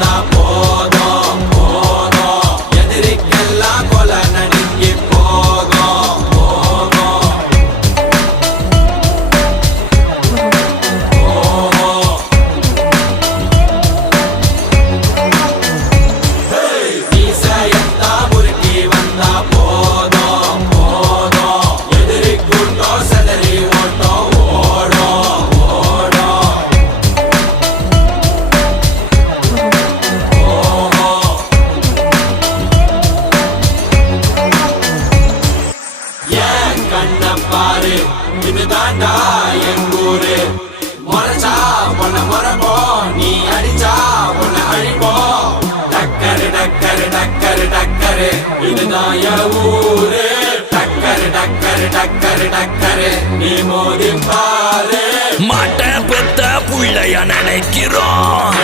வந்தா போதும் போதும் எதிரிக்கெல்லாம் கொலை நடுங்கி போகும் போகும் மீசையத்தா முறுக்கி வந்தா போதும் போதும் எதிரி கூட்டம் செதறி ஓட்டம் ஓடும் ஓடும் ஏன் கண்ண பாரு இதுதாண்டா எங்கூரு முறைச்சா உன்னை முறைப்போம் நீ அடிச்சா உன்னை அழிப்போம் டக்கரு டக்கரு டக்கரு டக்கரு இதுதான் என் ஊரு டக்கரு டக்கரு டக்கரு டக்கரு நீ மோதி பாரு மாட்ட பெத்த புள்ளைய நினைக்கிறோம்